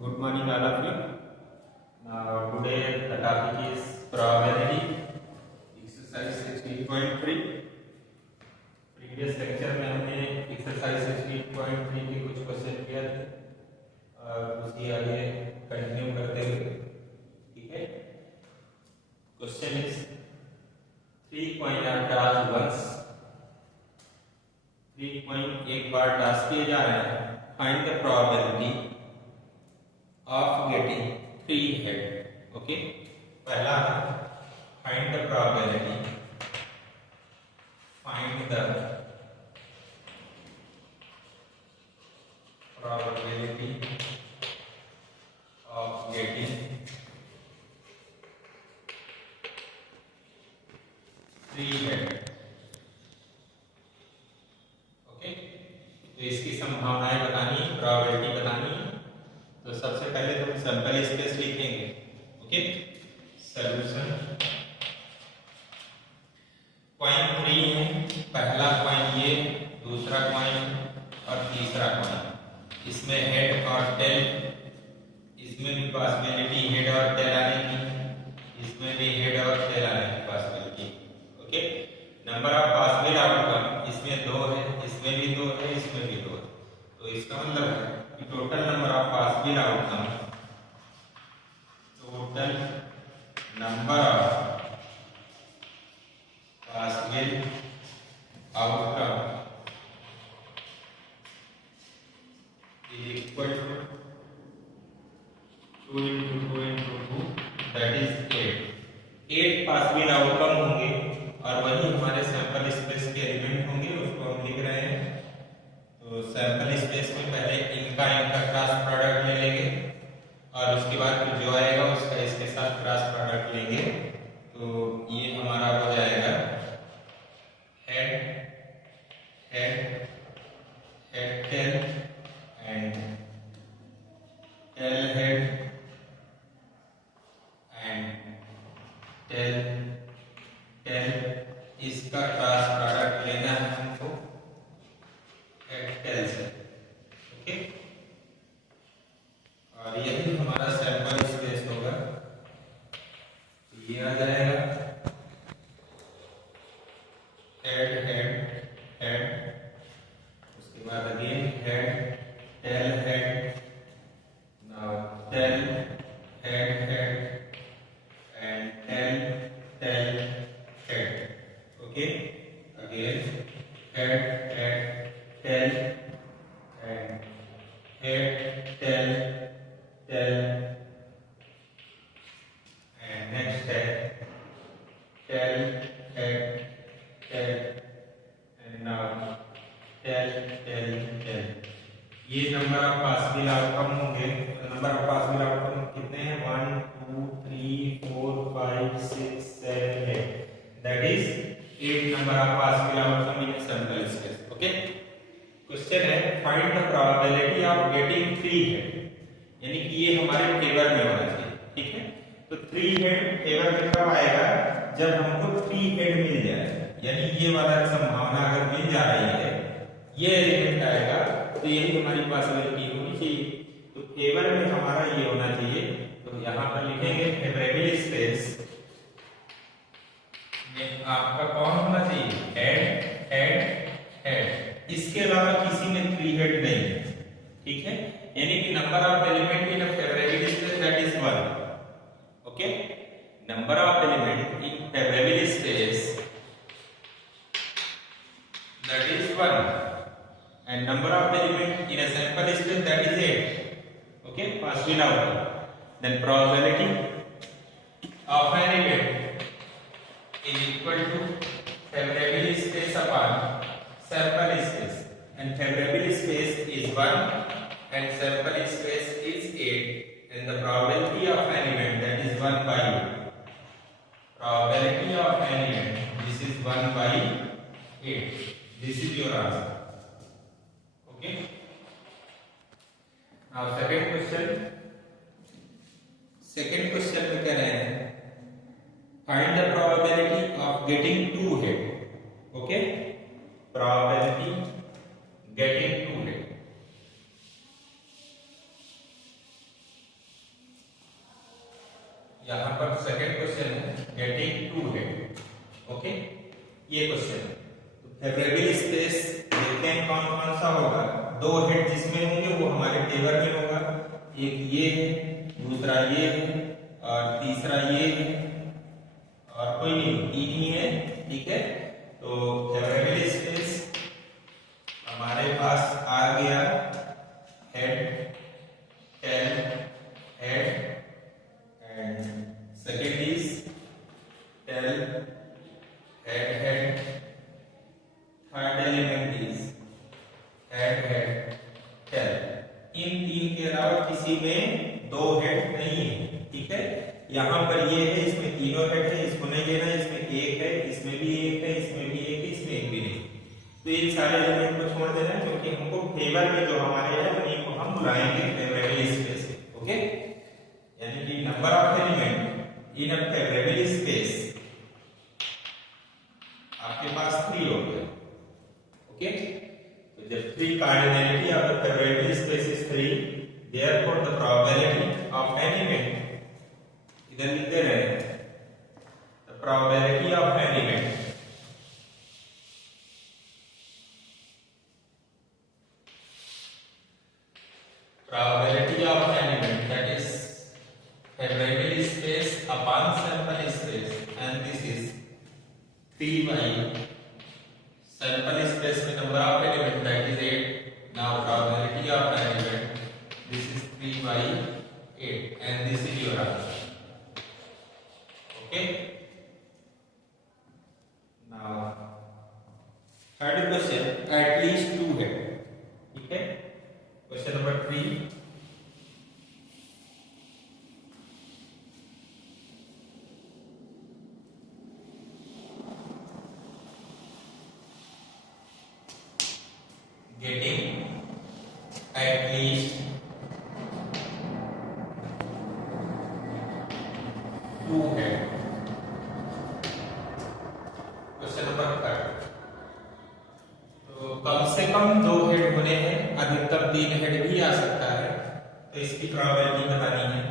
Good morning, all of you. Now, today the topic is probability, exercise 16.3. Previous lecture में हमने exercise 16.3 के कुछ question किया थे और उसी आगे कंटिन्यू करते हुए, ठीक है। Question is 3 coins are tossed once. 3 coins एक बार टॉस किए जा रहे हैं. Find the probability of getting 3 head. Okay, पहला find the probability, find the probability of getting 3 head. Okay, तो इसकी संभावनाएं बतानी, प्रोबेबिलिटी बतानी. तो सबसे पहले तो सैंपल स्पेस लिखेंगे. Okay, solution. कॉइन 3 है. पहला कॉइन ये, दूसरा कॉइन और तीसरा कॉइन. इसमें हेड और टेल, इसमें भी पॉसिबिलिटी हेड और टेल आने की, इसमें भी हेड और टेल आने की possibility. Okay, number of possible outcome इसमें 2 है, इसमें भी 2 है, इसमें भी 2 है. तो इसका मतलब है total number of possible outcome, total number of possible outcome is equal to 2 into 2 into 2, that is 8. 8 possible outcome होंगे और वही हमारे सैंपल स्पेस के एलिमेंट होंगे, उसको हम लिख रहे हैं. तो सैंपल स्पेस में पहले इनका क्रॉस प्रोडक्ट ले लेंगे और उसके बाद फिर जो आएगा उसका इसके साथ क्रॉस प्रोडक्ट लेंगे. तो ये हमारा हो जाएगा head head head tail and tail head and tail tail. इसका क्रॉस प्रोडक्ट लेना है हमको टेल से. ओके, और यही हमारा सैंपल स्पेस होगा. ये आ जाएगा हेड हेड हेड, उसके बाद again head tail head, now tail head head and tail tail head. Okay, again head head tail and head tail tail and next head tail head tail and now tail tail tail. ये number of possible outcome होंगे. Number of possible outcome कितने हैं? 1 2 3 4 5 6 7 8, that is 8 number of possible outcome in sample space. Okay, question है find the probability of getting 3 head, यानी कि ये हमारे favour में होना चाहिए. ठीक है, तो 3 हेड फेवर में कब आएगा? जब हमको 3 हेड मिल जाए, यानी ये वाला संभावना अगर मिल जा रही है, ये एलिमेंट आएगा, तो यही हमारी पॉसिबिलिटी होनी चाहिए. तो फेवर में हमारा ये होना चाहिए. तो यहां पर लिखेंगे फेवरेबल स्पेस में आपका कौन होना चाहिए? Head head head. इसके अलावा किसी में 3 हेड नहीं है. ठीक है, यानी कि number of element in favourable space that is 1. Okay, number of element in favourable space that is 1 and number of element in a sample space that is 8. Okay, possible outcome. Then probability of an element is equal to favourable space upon sample space, and favorable space is 1 and sample space is 8, and the probability of an event that is 1 by 8. Probability of an event, this is 1 by 8. This is your answer. Okay, now second question में कह रहे हैं find the probability of getting 2 head. Okay, probability getting 2 head. यहाँ पर second question है getting to head. Okay, ये question है। Favourable space देखते हैं कौन कौन सा होगा। दो हेड जिसमें होंगे वो हमारे टेबल में होगा। एक ये है, दूसरा ये है और तीसरा ये है और कोई नहीं, तीन ही है। ठीक है, तो फेवरेबल स्पेस हमारे पास आ गया head, tail, head and second is tail, head, head. Third element is head, head, tail. इन तीन के अलावा किसी में दो हेड नहीं है। ठीक है, यहाँ पर ये है, इसमें तीनों हेड है, इसको नहीं लेना। इसमें एक है, इसमें भी एक है, इसमें भी एक है, इसमें एक भी नहीं। तो इन सारे एलिमेंट को छोड़ देना, क्योंकि हमको फेवर में जो हमारे है उन्हीं को हम बुलाएंगे फेवरेबल स्पेस। ओके, यानी कि number of element in a favourable space आपके पास 3 हो गया। ओके, तो जब 3 cardinality of the favourable space is 3, therefore the probability of element, इधर लिखते रहे, the probability of element that is favorable space upon sample space, and this is 3 by sample space में number of element that is 8. Now probability of element, this is 3 by 8 and this is your answer. Okay, now third question, at least 2 है। ठीक है, question number 3, getting at least 2 है। Question number 3, तो कम से कम 2 head होने हैं, अधिकतम 3 head भी आ सकता है। तो इसकी प्रोबेबिलिटी बतानी है।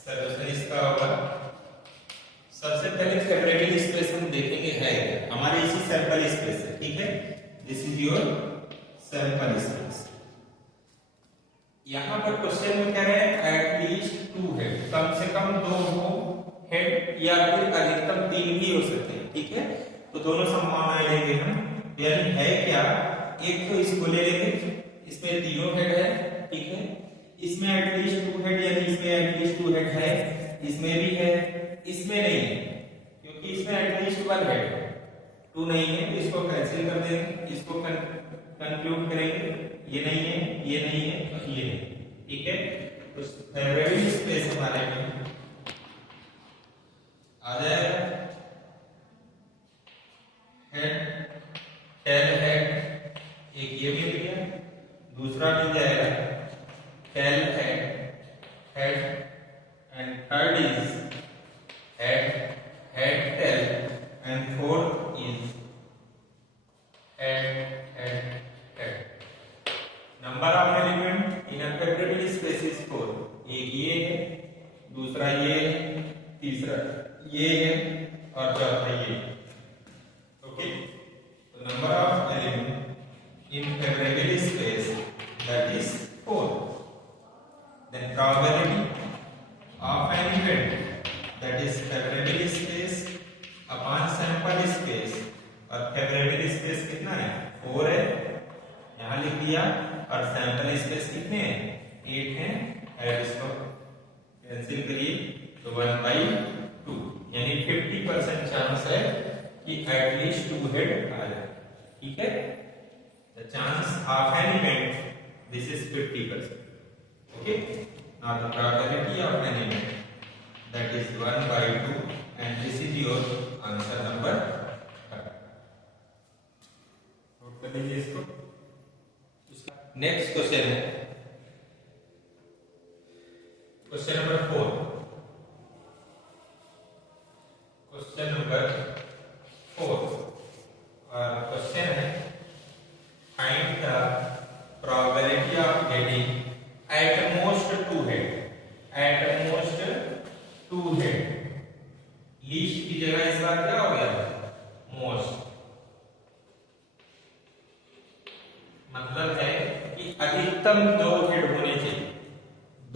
सॉल्यूशन इसका होगा, सबसे पहले फेवरेबल स्पेस हम देखेंगे है हमारे इसी सैंपल स्पेस है। ठीक है, this is your sample space. यहां पर क्वेश्चन में कह रहे हैं एटलीस्ट 2 हेड, कम से कम 2 हो हेड या फिर अधिकतम 3 भी हो सकते हैं। ठीक है, तो दोनों संभावनाएं लेंगे हम। यानी है क्या, एक तो इसको ले लेंगे, इसमें तीनों हेड है। ठीक है, इसमें एटलीस्ट 2 हेड, यानी इसमें एटलीस्ट 2 हेड है, इसमें भी है, इसमें नहीं है, क्योंकि इसमें एटलीस्ट 1 हेड, 2 नहीं है, तो इसको कैंसिल कर देंगे, इसको कंक्लूड करेंगे, ये नहीं है, ये नहीं है और ये नहीं। ठीक है, तो फेवरेबल स्पेस हमारे में आ जाएगा हेड, टेल, हेड, एक ये मिल गया, दूसरा मिल जाएगा tail, head, head and third is head, head, tail and fourth is head, head, head. Number of element in a favourable space is 4। एक ये है, दूसरा ये है, तीसरा ये है और चौथा ये है। ओके, तो number of element in favourable space that is 4. Then probability of an event that is favorable space upon sample space, और favorable space कितना है, 4 है, यहाँ लिख दिया, और sample space कितने हैं, 8 हैं, और इसको कैंसिल करिए तो 1/2, यानी 50% चांस है कि एटलीस्ट 2 हेड आ जाए। ठीक है, the chance of an event, this is 50%. Okay, now the probability of an event, that is 1/2, and this is your answer number 3. Note कर लीजिए इसको। नेक्स्ट क्वेश्चन है क्वेश्चन नंबर 4। क्वेश्चन नंबर 4 और question है find the probability of getting at most 2 head, at most 2 head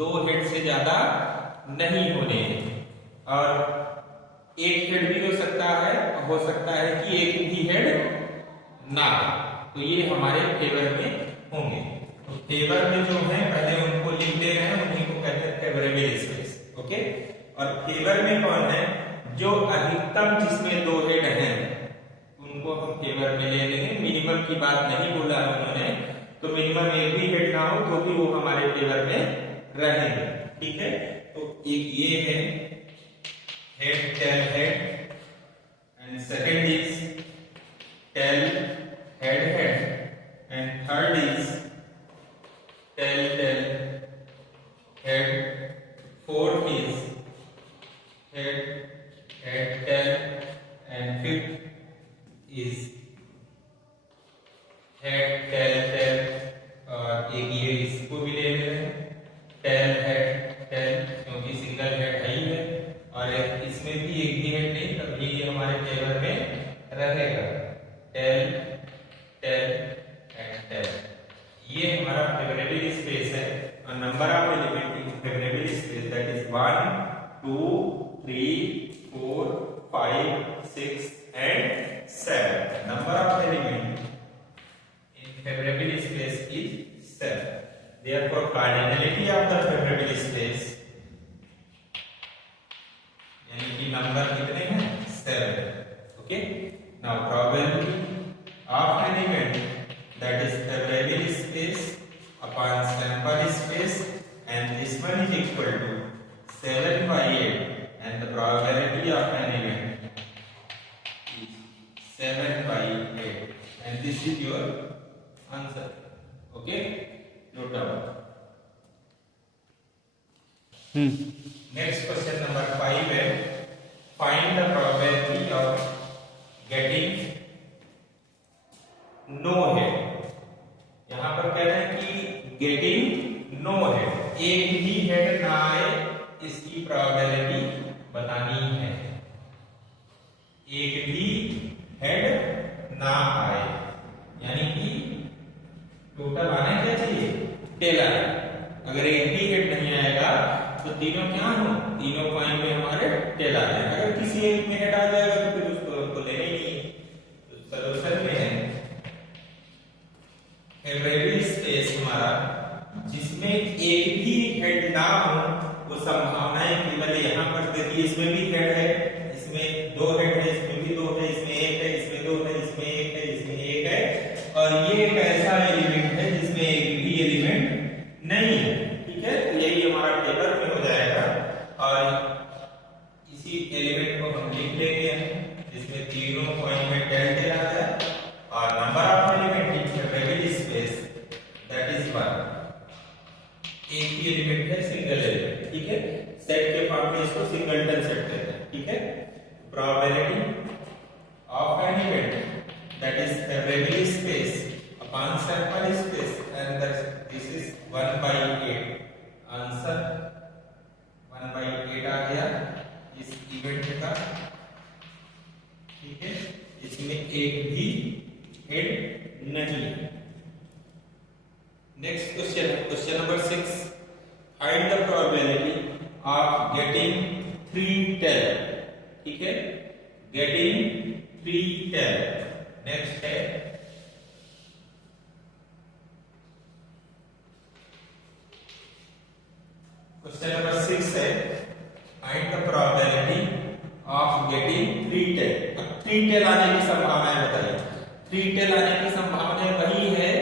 2 head से ज्यादा नहीं होने हैं, और 1 हेड भी हो सकता है कि 1 भी हेड ना हो, तो ये हमारे फेवर में होंगे। तो फेवर में जो है पहले उनको लिख ले रहे हैं, उन्हीं को कहते हैं फेवरेबल स्पेस। ओके, और फेवर में कौन है, जो अधिकतम जिसमें 2 हेड हैं उनको हम फेवर में ले लेंगे। मिनिमम की बात नहीं बोला है उन्होंने, तो मिनिमम 1 भी हेड ना हो तो भी वो हमारे फेवर में रहेंगे। ठीक है, तो एक ये है head, tail head, and second is tail head head, and third is tail tail head, fourth is head head tail, and fifth is head tail tail, और एक ये इसको भी ले रहे हैं टेल हेड टेल, क्योंकि सिंगल हेड है ही है, और इसमें भी एक भी हेड नहीं, तब ये हमारे फेवर में रहेगा टेल टेल एंड टेल। ये हमारा फेवरेबल स्पेस है, और number of element in favourable space that is 1 2 3 4 5 6 and 7। Number of element in favorable space is 7. Therefore, cardinality of the favorable space, यानी कि नंबर कितने हैं 7। Okay, now probability of an element that is favorable space upon sample space, and this one is equal to 7 by 8, and the probability of an event is 7 by 8, and this is your answer. Okay, note down. Next question number 5 है find the probability of getting no head। यहाँ पर कह रहे हैं कि getting no head, एक भी head ना आए इसकी प्रोबेबिलिटी बतानी है। एक भी हेड ना आए यानी कि टोटल आने क्या चाहिए, टेल आए। अगर एक भी हेड नहीं आएगा तो तीनों क्या हो, तीनों पॉइंट में हमारे टेल आ जाएगा। अगर किसी एक में हेड आ जाएगा तो फिर उसको हमको लेना ही नहीं है। तो सॉल्यूशन में है फेवरेबल स्पेस हमारा जिसमें एक भी हेड ना हो, वो संभावनाएं केवल यहाँ पर देखिए, इसमें भी हेड है, इसमें 2 हेड है, इसमें भी 2 है, इसमें 1 है, इसमें 2 है, इसमें 1 है, इसमें 1 है, और ये एक ऐसा एलिमेंट है जिसमें एक भी एलिमेंट नहीं है। ठीक है, तो यही हमारा टेबल में हो जाएगा, और इसी एलिमेंट को हम लिख लेंगे जिसमें तीनों पॉइंट में टेल टेल आ जाए, और number of element in favourable space that is 1। एक ही एलिमेंट है, सिंगल एलिमेंट। ठीक है, सेट के फॉर्म में इसको सिंगलटन सेट कहते हैं। ठीक है, probability of an event that is favourable space upon sample space, and this is 1 by 8। Answer 1 by 8 आ गया इस इवेंट का। ठीक है, इसमें एक भी हेड नहीं है। नेक्स्ट क्वेश्चन है question number 6, find the probability of getting 3 tail. ठीक है, गेटिंग 3 टेल। नेक्स्ट है क्वेश्चन नंबर 6 है find the probability of getting 3 tail. अब 3 टेल आने की संभावना बताइए। 3 टेल आने की संभावना वही है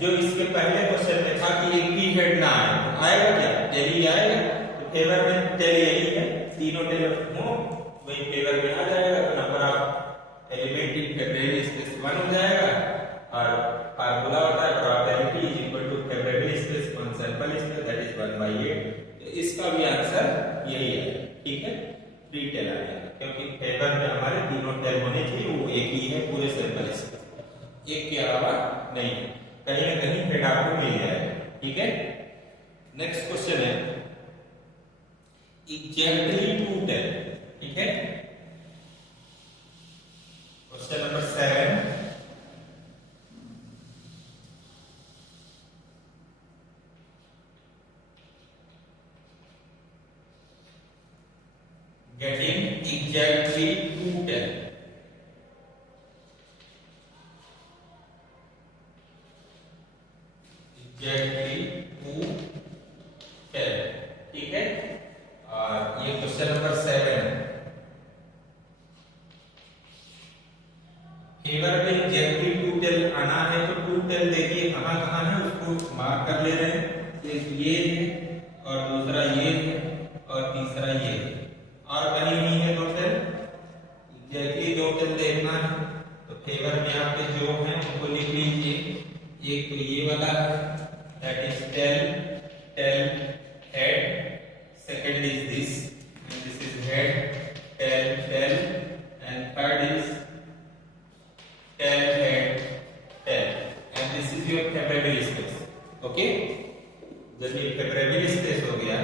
जो इसके पहले क्वेश्चन में था कि एक भी हेड ना आए, तो आएगा क्या, टेल ही आएगा। तो फेवर में टेल यही है, तीनों टेल हो वही फेवर में आ जाएगा, तो number of element in favourable space 1 हो जाएगा, और फार्मूला होता है probability is equal to favourable space on sample space that is 1 by 8। तो इसका भी आंसर यही है। ठीक है, 3 टेल आ जाएगा, क्योंकि फेवर में हमारे तीनों टेल होने चाहिए, वो एक ही है पूरे सैंपल स्पेस, एक के अलावा नहीं है, कहीं ना कहीं हेड आपको मिल जाएगा। ठीक है, नेक्स्ट क्वेश्चन है एग्जैक्टली 2 टेल। ठीक है, question number 7, getting exactly 210, exactly 210, ठीक है। और ये क्वेश्चन नंबर 7 है। फेवर में एग्जैक्टली 210 आना है तो 210 देखिए कहाँ कहाँ है उसको मार्क कर ले रहे हैं। एक ये है और दूसरा ये है और तीसरा ये है, और कहीं नहीं है 210, एग्जैक्टली 210 देखना है। तो फेवर में आपके जो है उनको लिख लीजिए। एक तो ये वाला है that is 10 head, second is this and this is head 10 and third is 10 head 10 and this is your favorable space. Okay, जब ये favorable space हो गया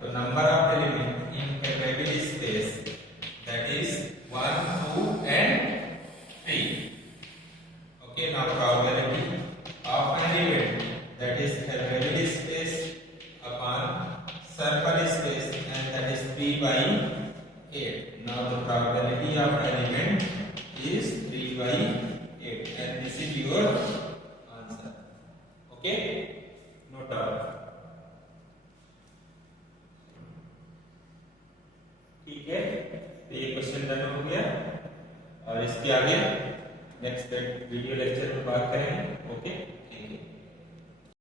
तो number of element in favorable space that is 1, 2 and 3. Okay, now probability of an event that is favorable space upon circle space and that is 3 by 8. Now the probability of an event is 3 by 8 and this is your answer. Okay, note down. ठीक है, तो ये question done हो गया और इसके आगे next video lecture में बात करेंगे।